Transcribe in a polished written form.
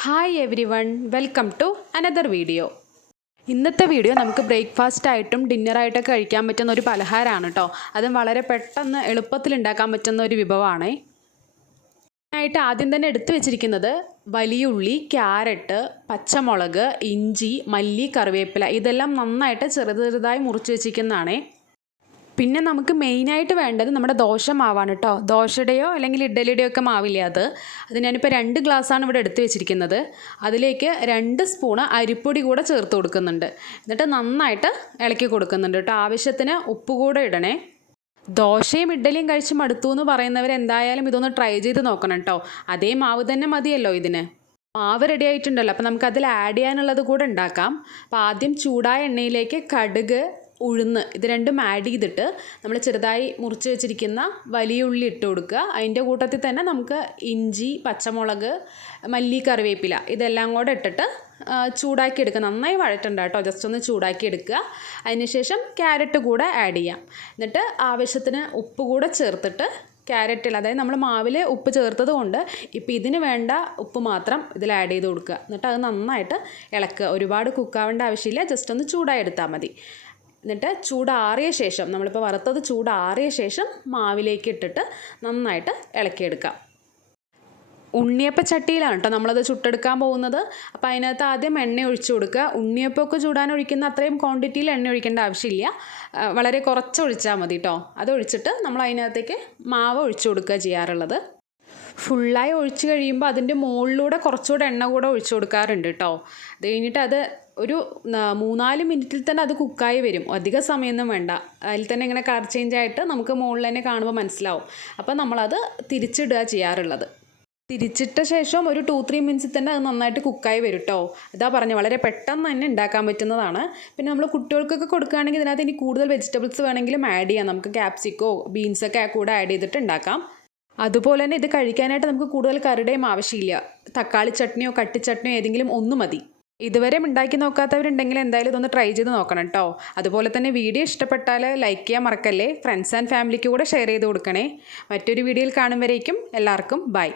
Hi everyone, welcome to another video. ഇന്നത്തെ video നമുക്ക് breakfast ആയിട്ടും ഡിന്നറായിട്ടൊക്കെ കഴിക്കാൻ പറ്റുന്ന ഒരു പലഹാരമാണ് കേട്ടോ. അതും വളരെ പെട്ടെന്ന് എളുപ്പത്തിൽ ഉണ്ടാക്കാൻ പറ്റുന്ന ഒരു വിഭവമാണ്. ആയിട്ട് ആദ്യം തന്നെ എടുത്തു വെച്ചിരിക്കുന്നത് വലിയ ഉള്ളി, ക്യാരറ്റ്, പച്ചമുളക്, ഇഞ്ചി, മല്ലി, കറിവേപ്പില ഇതെല്ലാം നന്നായിട്ട് ചെറുതായി മുറിച്ച് വെച്ചിരിക്കുന്നതാണ്. പിന്നെ നമുക്ക് മെയിനായിട്ട് വേണ്ടത് നമ്മുടെ ദോശ മാവാണ് കേട്ടോ. ദോശയുടെയോ അല്ലെങ്കിൽ ഇഡ്ഡലിയുടെയോ ഒക്കെ മാവില്ലേ അത് ഞാനിപ്പോൾ 2 ഗ്ലാസ്സാണ് ഇവിടെ എടുത്ത് വെച്ചിരിക്കുന്നത്. അതിലേക്ക് 2 സ്പൂണ് അരിപ്പൊടി കൂടെ ചേർത്ത് കൊടുക്കുന്നുണ്ട്. എന്നിട്ട് നന്നായിട്ട് ഇളക്കി കൊടുക്കുന്നുണ്ട് കേട്ടോ. ആവശ്യത്തിന് ഉപ്പ് കൂടെ ഇടണേ. ദോശയും ഇഡ്ഡലിയും കഴിച്ച് മടുത്തു എന്ന് പറയുന്നവർ എന്തായാലും ഇതൊന്ന് ട്രൈ ചെയ്ത് നോക്കണം കേട്ടോ. അതേ മാവ് തന്നെ മതിയല്ലോ ഇതിന്. മാവ് റെഡി ആയിട്ടുണ്ടല്ലോ, അപ്പോൾ നമുക്ക് അതിൽ ആഡ് ചെയ്യാനുള്ളത് കൂടെ ഉണ്ടാക്കാം. അപ്പോൾ ആദ്യം ചൂടായ എണ്ണയിലേക്ക് കടുക്, ഉഴുന്ന് ഇത് രണ്ടും ആഡ് ചെയ്തിട്ട് നമ്മൾ ചെറുതായി മുറിച്ച് വെച്ചിരിക്കുന്ന വലിയ ഉള്ളി ഇട്ട് കൊടുക്കുക. അതിൻ്റെ കൂട്ടത്തിൽ തന്നെ നമുക്ക് ഇഞ്ചി, പച്ചമുളക്, മല്ലി, കറിവേപ്പില ഇതെല്ലാം കൂടെ ഇട്ടിട്ട് ചൂടാക്കി എടുക്കുക. നന്നായി വഴറ്റണ്ട കേട്ടോ, ജസ്റ്റ് ഒന്ന് ചൂടാക്കി എടുക്കുക. അതിനുശേഷം ക്യാരറ്റ് കൂടെ ആഡ് ചെയ്യാം. എന്നിട്ട് ആവശ്യത്തിന് ഉപ്പ് കൂടെ ചേർത്തിട്ട് ക്യാരറ്റിൽ, അതായത് നമ്മൾ മാവിൽ ഉപ്പ് ചേർത്തത് കൊണ്ട് ഇപ്പോൾ ഇതിന് വേണ്ട ഉപ്പ് മാത്രം ഇതിൽ ആഡ് ചെയ്ത് കൊടുക്കുക. എന്നിട്ട് അത് നന്നായിട്ട് ഇളക്കുക. ഒരുപാട് കുക്കാവേണ്ട ആവശ്യമില്ല, ജസ്റ്റ് ഒന്ന് ചൂടായി എടുത്താൽ മതി. എന്നിട്ട് ചൂടാറിയ ശേഷം, നമ്മളിപ്പോൾ വറുത്തത് ചൂടാറിയ ശേഷം മാവിലേക്ക് ഇട്ടിട്ട് നന്നായിട്ട് ഇളക്കിയെടുക്കാം. ഉണ്ണിയപ്പ ചട്ടിയിലാണ് കേട്ടോ നമ്മളത് ചുട്ടെടുക്കാൻ പോകുന്നത്. അപ്പോൾ അതിനകത്ത് ആദ്യം എണ്ണ ഒഴിച്ചു കൊടുക്കുക. ഉണ്ണിയപ്പമൊക്കെ ചൂടാൻ ഒഴിക്കുന്ന അത്രയും ക്വാണ്ടിറ്റിയിൽ എണ്ണ ഒഴിക്കേണ്ട ആവശ്യമില്ല, വളരെ കുറച്ച് ഒഴിച്ചാൽ മതി കേട്ടോ. അതൊഴിച്ചിട്ട് നമ്മൾ അതിനകത്തേക്ക് മാവ് ഒഴിച്ചു കൊടുക്കുക ചെയ്യാറുള്ളത്. ഫുള്ളായി ഒഴിച്ച് കഴിയുമ്പോൾ അതിൻ്റെ മുകളിലൂടെ കുറച്ചുകൂടെ എണ്ണ കൂടെ ഒഴിച്ചു കൊടുക്കാറുണ്ട് കേട്ടോ. അത് കഴിഞ്ഞിട്ട് അത് ഒരു 3-4 മിനിറ്റിൽ തന്നെ അത് കുക്കായി വരും. അധിക സമയമൊന്നും വേണ്ട. അതിൽ തന്നെ ഇങ്ങനെ കളർ ചേഞ്ച് ആയിട്ട് നമുക്ക് മുകളിൽ തന്നെ കാണുമ്പോൾ മനസ്സിലാവും. അപ്പോൾ നമ്മളത് തിരിച്ചിടുക ചെയ്യാറുള്ളത്. തിരിച്ചിട്ട ശേഷം ഒരു 2-3 മിനിറ്റ്സിൽ തന്നെ അത് നന്നായിട്ട് കുക്കായി വരും കേട്ടോ. ഇതാ പറഞ്ഞു, വളരെ പെട്ടെന്ന് തന്നെ ഉണ്ടാക്കാൻ പറ്റുന്നതാണ്. പിന്നെ നമ്മൾ കുട്ടികൾക്കൊക്കെ കൊടുക്കുകയാണെങ്കിൽ ഇതിനകത്ത് ഇനി കൂടുതൽ വെജിറ്റബിൾസ് വേണമെങ്കിലും ആഡ് ചെയ്യാം. നമുക്ക് ക്യാപ്സിക്കോ ബീൻസൊക്കെ കൂടെ ആഡ് ചെയ്തിട്ട് ഉണ്ടാക്കാം. അതുപോലെ തന്നെ ഇത് കഴിക്കാനായിട്ട് നമുക്ക് കൂടുതൽ കറിയുടെയും ആവശ്യമില്ല. തക്കാളി ചട്നിയോ കട്ടിച്ചട്നിയോ ഏതെങ്കിലും ഒന്ന് മതി. ഇതുവരെ ഉണ്ടാക്കി നോക്കാത്തവരുണ്ടെങ്കിൽ എന്തായാലും ഇതൊന്ന് ട്രൈ ചെയ്ത് നോക്കണം കേട്ടോ. അതുപോലെ തന്നെ വീഡിയോ ഇഷ്ടപ്പെട്ടാൽ ലൈക്ക് ചെയ്യാൻ മറക്കല്ലേ. ഫ്രണ്ട്സ് ആൻഡ് ഫാമിലിക്ക് കൂടെ ഷെയർ ചെയ്ത് കൊടുക്കണേ. മറ്റൊരു വീഡിയോയിൽ കാണും വരേക്കും എല്ലാവർക്കും ബൈ.